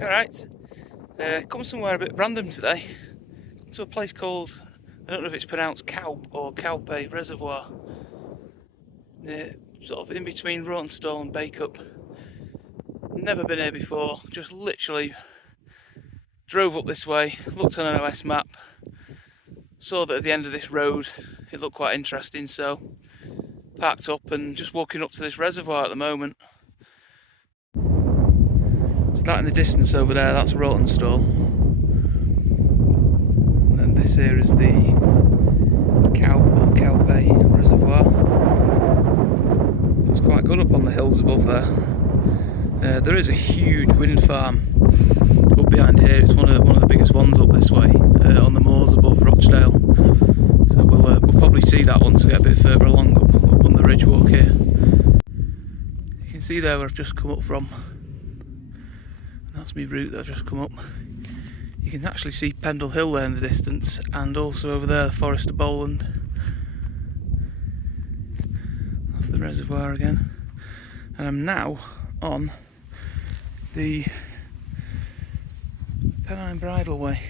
Alright, come somewhere a bit random today. Come to a place called, I don't know if it's pronounced Cowp or Cowpay Reservoir, sort of in between Rossendale and Bacup. Never been here before, just literally drove up this way, looked on an OS map, saw that at the end of this road it looked quite interesting, so parked up and just walking up to this reservoir at the moment. That in the distance over there, that's Rossendale. And then this here is the Cowpay Reservoir. It's quite good up on the hills above there. There is a huge wind farm up behind here. It's one of the biggest ones up this way, on the moors above Rochdale. So we'll probably see that once we get a bit further along up on the ridge walk here. You can see there where I've just come up from. That's my route that I've just come up. You can actually see Pendle Hill there in the distance, and also over there the Forest of Bowland. That's the reservoir again. And I'm now on the Pennine Bridleway.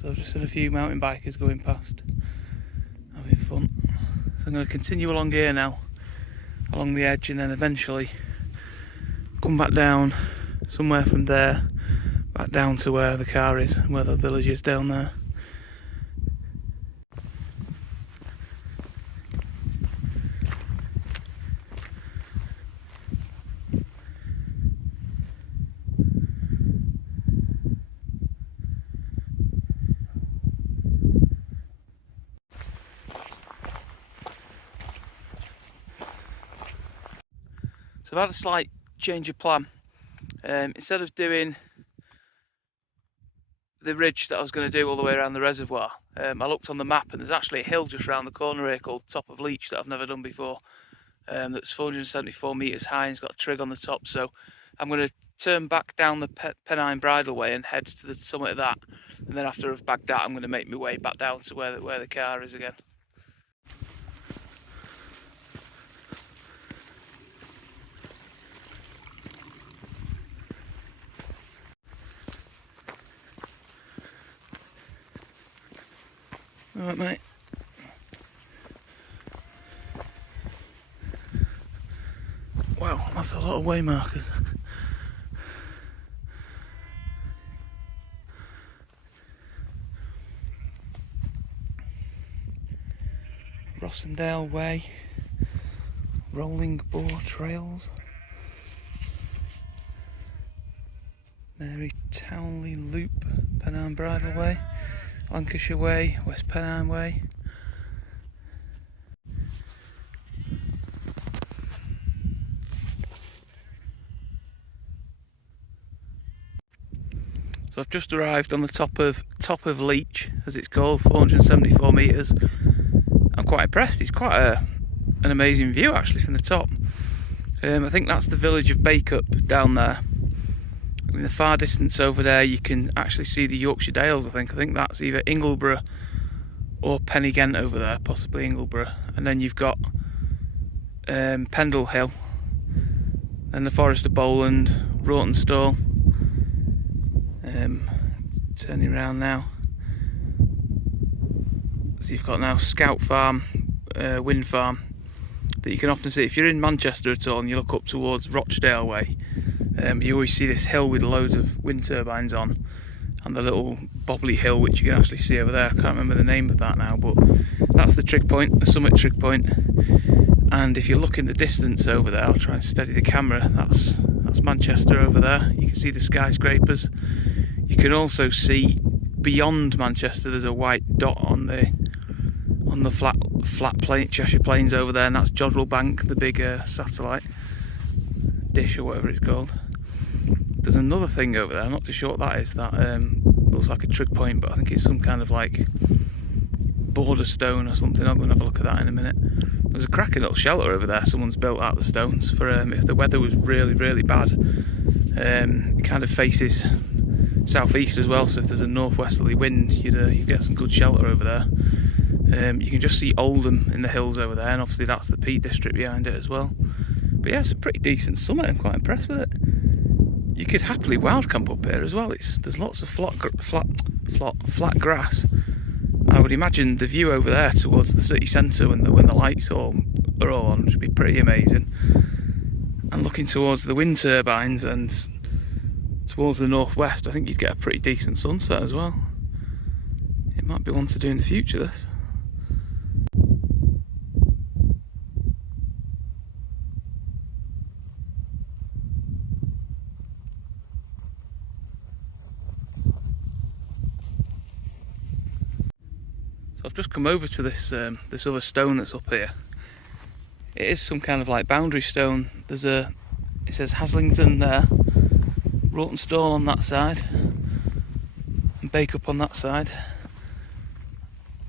So I've just seen a few mountain bikers going past, having fun. So I'm going to continue along here now, along the edge, and then eventually come back down somewhere from there, back down to where the car is, where the village is down there. So I've had a slight change of plan. Instead of doing the ridge that I was going to do all the way around the reservoir, I looked on the map and there's actually a hill just around the corner here called Top of Leach that I've never done before. That's 474 metres high and it's got a trig on the top. So I'm going to turn back down the Pennine Bridleway and head to the summit of that. And then after I've backed out, I'm going to make my way back down to where the car is again. Alright, mate. Wow, that's a lot of way markers. Rossendale Way, Rolling Boar Trails, Mary Townley Loop, Pennine Bridleway, Lancashire Way, West Pennine Way. So I've just arrived on the top of Leach, as it's called, 474 metres. I'm quite impressed. It's quite an amazing view actually from the top. I think that's the village of Bacup down there. In the far distance over there you can actually see the Yorkshire Dales. I think that's either Ingleborough or Pennygent over there, possibly Ingleborough. And then you've got Pendle Hill and the Forest of Bowland, Rossendale. Turning around now. So you've got now Scout Farm, Wind Farm, that you can often see if you're in Manchester at all and you look up towards Rochdale Way. You always see this hill with loads of wind turbines on, and the little bobbly hill which you can actually see over there. I can't remember the name of that now, but that's the trig point, the summit trig point. And if you look in the distance over there, I'll try and steady the camera, that's Manchester over there. You can see the skyscrapers. You can also see beyond Manchester there's a white dot on the flat plain, Cheshire Plains over there, and that's Jodrell Bank, the big satellite dish or whatever it's called. There's another thing over there, I'm not too sure what that is. That looks like a trig point, but I think it's some kind of like border stone or something. I'm going to have a look at that in a minute. There's a cracking little shelter over there someone's built out of the stones for if the weather was really bad. It kind of faces southeast as well, so if there's a northwesterly wind you'd get some good shelter over there. You can just see Oldham in the hills over there, and obviously that's the Peak District behind it as well. But yeah, it's a pretty decent summit. I'm quite impressed with it. you could happily wild camp up here as well. There's lots of flat grass. I would imagine the view over there towards the city centre when the lights are all on would be pretty amazing. And looking towards the wind turbines and towards the northwest, I think you'd get a pretty decent sunset as well. It might be one to do in the future, this. So I've just come over to this this other stone that's up here. It is some kind of like boundary stone. It says Haslington there, Rawtenstall on that side, and Bacup on that side.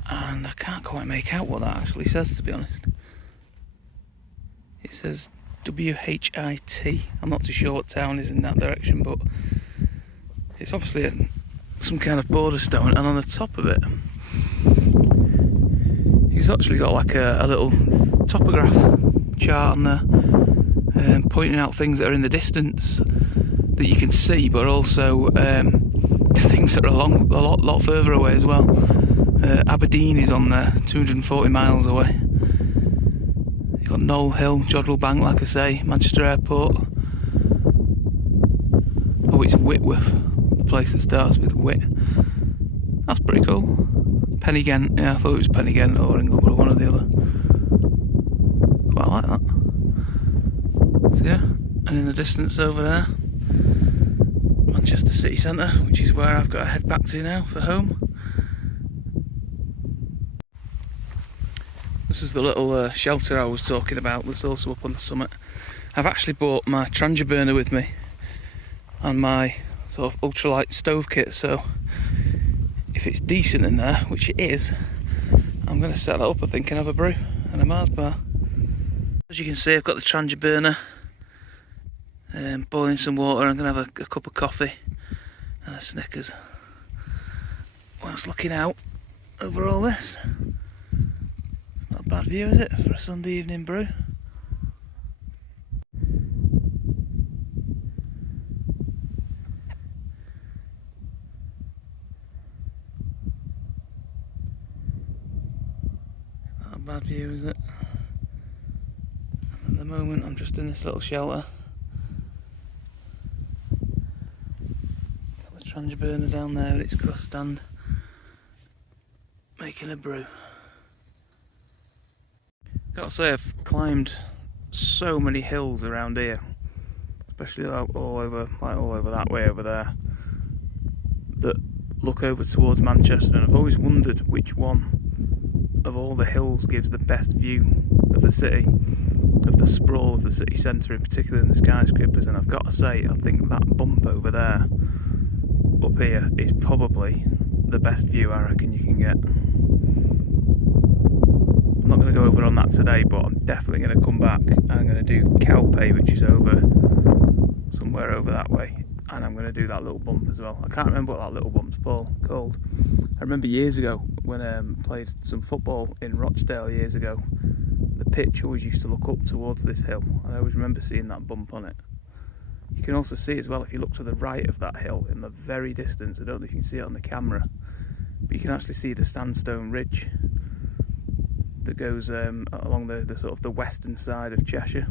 And I can't quite make out what that actually says, to be honest. It says WHIT. I'm not too sure what town is in that direction, but it's obviously some kind of border stone, and on the top of it, he's actually got like a little topograph chart on there, pointing out things that are in the distance that you can see, but also things that are a lot further away as well. Aberdeen is on there, 240 miles away. You've got Knoll Hill, Jodrell Bank, like I say, Manchester Airport. Oh, it's Whitworth, the place that starts with Whit. That's pretty cool. Pennygent, yeah, I thought it was Pennygent or Ingle, but one or the other. Quite like that. So yeah, and in the distance over there, Manchester city centre, which is where I've got to head back to now for home. This is the little shelter I was talking about that's also up on the summit. I've actually brought my Trangia burner with me and my sort of ultralight stove kit, so if it's decent in there, which it is, I'm going to set that up, I think, and have a brew and a Mars bar. As you can see, I've got the Trangia burner, boiling some water. I'm going to have a cup of coffee and a Snickers whilst looking out over all this. Not a bad view, is it, for a Sunday evening brew? Not a bad view, is it? At the moment I'm just in this little shelter. Got the Trangia burner down there with its cross stand, making a brew. Gotta say, I've climbed so many hills around here, especially all over that way over there, that look over towards Manchester, and I've always wondered which one of all the hills gives the best view of the city, of the sprawl of the city centre, in particular in the skyscrapers. And I've got to say, I think that bump over there, up here, is probably the best view I reckon you can get. I'm not going to go over on that today, but I'm definitely going to come back and I'm going to do Cowpay, which is over somewhere over that way, and I'm going to do that little bump as well. I can't remember what that little bump's called. I remember years ago when I played some football in Rochdale years ago, the pitch always used to look up towards this hill, and I always remember seeing that bump on it. You can also see as well, if you look to the right of that hill in the very distance, I don't know if you can see it on the camera, but you can actually see the sandstone ridge that goes along the sort of the western side of Cheshire,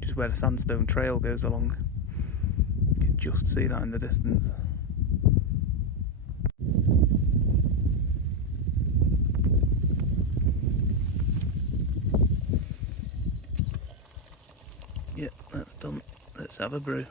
which is where the sandstone trail goes along. You can just see that in the distance. Yeah, that's done. Let's have a brew.